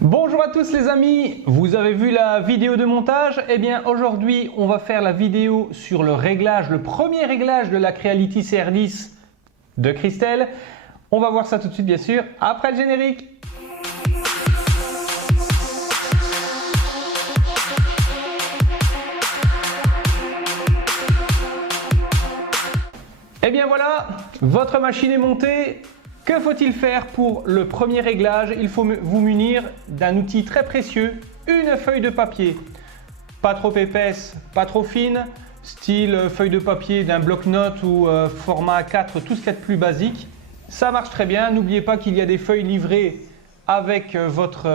Bonjour à tous les amis, vous avez vu la vidéo de montage? Eh bien aujourd'hui on va faire la vidéo sur le réglage, le premier réglage de la Creality CR10 de Christelle. On va voir ça tout de suite bien sûr, après le générique. Et bien voilà, votre machine est montée. Que faut-il faire pour le premier réglage? Il faut vous munir d'un outil très précieux, une feuille de papier. Pas trop épaisse, pas trop fine, style feuille de papier d'un bloc-notes ou format A4, tout ce qu'il y a de plus basique. Ça marche très bien. N'oubliez pas qu'il y a des feuilles livrées avec votre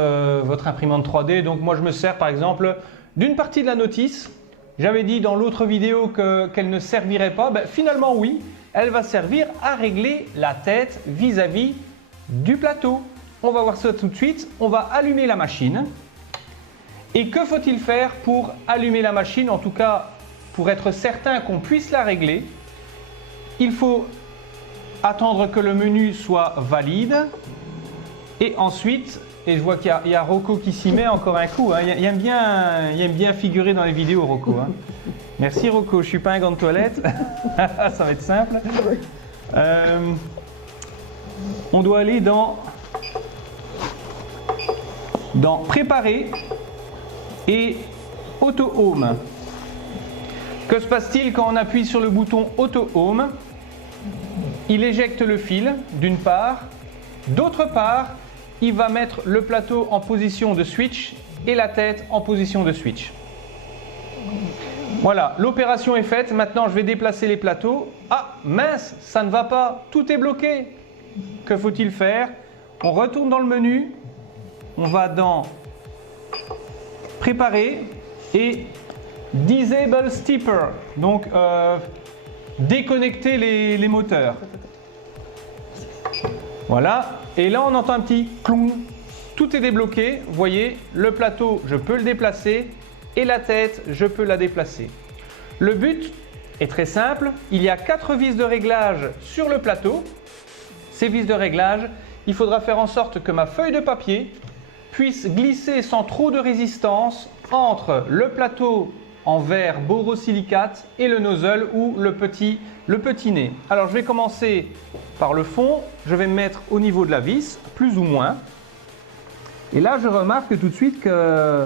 imprimante 3D. Donc moi je me sers par exemple d'une partie de la notice. J'avais dit dans l'autre vidéo qu'elle ne servirait pas. Ben, finalement oui, elle va servir à régler la tête vis-à-vis du plateau. On va voir ça tout de suite. On va allumer la machine. Et que faut-il faire pour allumer la machine? En tout cas, pour être certain qu'on puisse la régler, il faut attendre que le menu soit valide. Et ensuite, et je vois qu'il y a Rocco qui s'y met encore un coup. Hein. Il aime bien figurer dans les vidéos, Rocco. Hein. Merci Rocco, je ne suis pas un gant de toilette. Ça va être simple. On doit aller dans Préparer et Auto Home. Que se passe-t-il quand on appuie sur le bouton Auto Home? Il éjecte le fil d'une part. D'autre part, il va mettre le plateau en position de switch et la tête en position de switch. Voilà, l'opération est faite. Maintenant, je vais déplacer les plateaux. Ah, mince, ça ne va pas. Tout est bloqué. Que faut-il faire? On retourne dans le menu. On va dans Préparer et Disable Stepper. Donc, déconnecter les moteurs. Voilà. Et là, on entend un petit clong. Tout est débloqué. Vous voyez, le plateau, je peux le déplacer. Et la tête, je peux la déplacer. Le but est très simple. Il y a 4 vis de réglage sur le plateau. Ces vis de réglage, il faudra faire en sorte que ma feuille de papier puisse glisser sans trop de résistance entre le plateau en verre borosilicate et le nozzle ou le petit nez. Alors je vais commencer par le fond. Je vais me mettre au niveau de la vis, plus ou moins. Et là, je remarque tout de suite que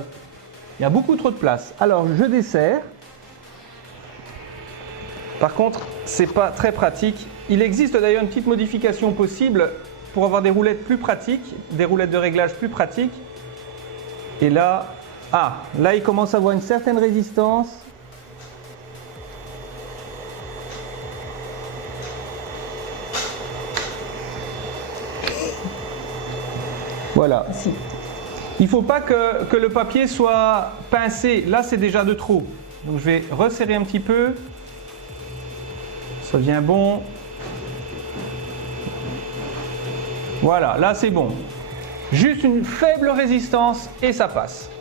il y a beaucoup trop de place. Alors, je desserre. Par contre, c'est pas très pratique. Il existe d'ailleurs une petite modification possible pour avoir des roulettes plus pratiques, des roulettes de réglage plus pratiques. Et là, là, il commence à avoir une certaine résistance. Voilà. Il ne faut pas que le papier soit pincé. Là, c'est déjà de trop. Donc, je vais resserrer un petit peu. Ça devient bon. Voilà, là, c'est bon. Juste une faible résistance et ça passe.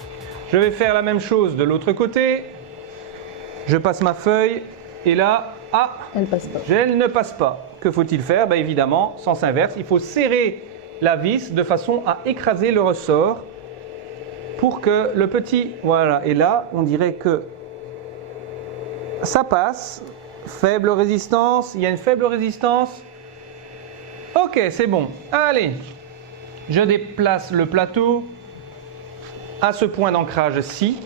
Je vais faire la même chose de l'autre côté. Je passe ma feuille et là, elle passe pas. Elle ne passe pas. Que faut-il faire? Ben, évidemment, sens inverse. Il faut serrer la vis de façon à écraser le ressort. Pour que le petit... Voilà, et là, on dirait que ça passe. Faible résistance, il y a une faible résistance. Ok, c'est bon. Allez, je déplace le plateau à ce point d'ancrage-ci.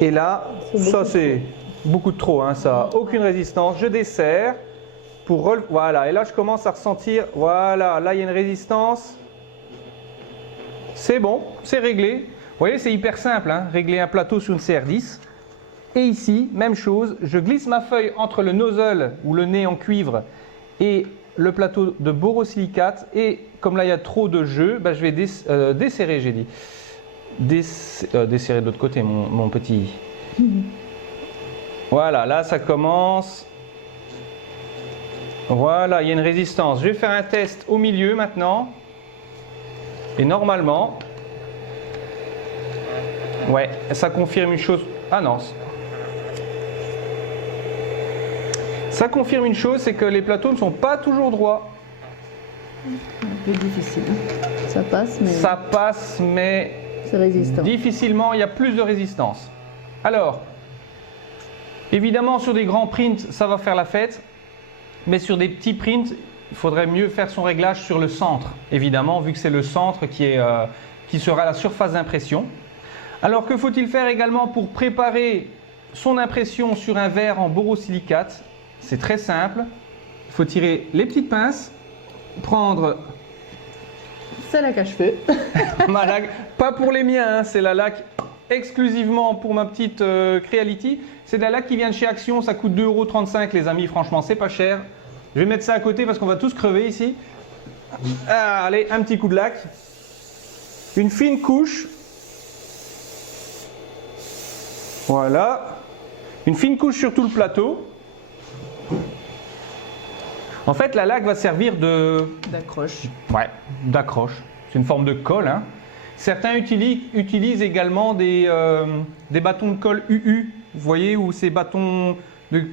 Et là, ça c'est beaucoup de trop, hein, ça. Aucune résistance. Je desserre pour relever. Voilà, et là, je commence à ressentir... Voilà, là, il y a une résistance. C'est bon, c'est réglé. Vous voyez, c'est hyper simple, hein, régler un plateau sur une CR10. Et ici, même chose, je glisse ma feuille entre le nozzle ou le nez en cuivre et le plateau de borosilicate. Et comme là, il y a trop de jeu, ben, je vais desserrer, j'ai dit. Desserrer de l'autre côté, mon petit. Voilà, là, ça commence. Voilà, il y a une résistance. Je vais faire un test au milieu maintenant. Et normalement, ouais, ça confirme une chose. Ah non. Ça confirme une chose, c'est que les plateaux ne sont pas toujours droits. Un peu difficile. Ça passe, mais Ça passe, mais c'est résistant. difficilement, il y a plus de résistance. Alors, évidemment, sur des grands prints, ça va faire la fête. Mais sur des petits prints, il faudrait mieux faire son réglage sur le centre, évidemment, vu que c'est le centre qui sera la surface d'impression. Alors, que faut-il faire également pour préparer son impression sur un verre en borosilicate? C'est très simple. Il faut tirer les petites pinces, prendre C'est la cache-feu. ma laque, pas pour les miens, hein, c'est la laque exclusivement pour ma petite Creality. C'est de la laque qui vient de chez Action, ça coûte 2,35 € les amis, franchement c'est pas cher. Je vais mettre ça à côté parce qu'on va tous crever ici. Ah, allez, un petit coup de laque. Une fine couche. Voilà. Une fine couche sur tout le plateau. En fait, la laque va servir D'accroche. d'accroche. C'est une forme de colle. Hein. Certains utilisent également des bâtons de colle UU. Vous voyez, ou ces bâtons de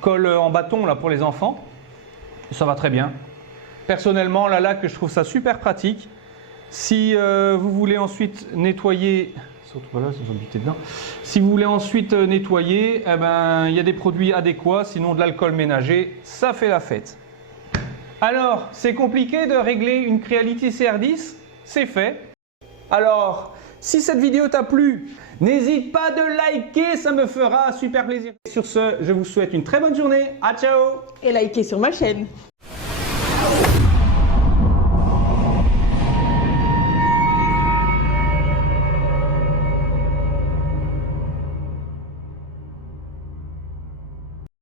colle en bâton là, pour les enfants. Ça va très bien. Personnellement, la laque, je trouve ça super pratique. Si vous voulez ensuite nettoyer... Voilà, ça va buter dedans. Si vous voulez ensuite nettoyer, eh ben, il y a des produits adéquats, sinon de l'alcool ménager, ça fait la fête. Alors, c'est compliqué de régler une Creality CR10? C'est fait. Alors, si cette vidéo t'a plu, n'hésite pas de liker, ça me fera super plaisir. Sur ce, je vous souhaite une très bonne journée. À ciao! Et likez sur ma chaîne.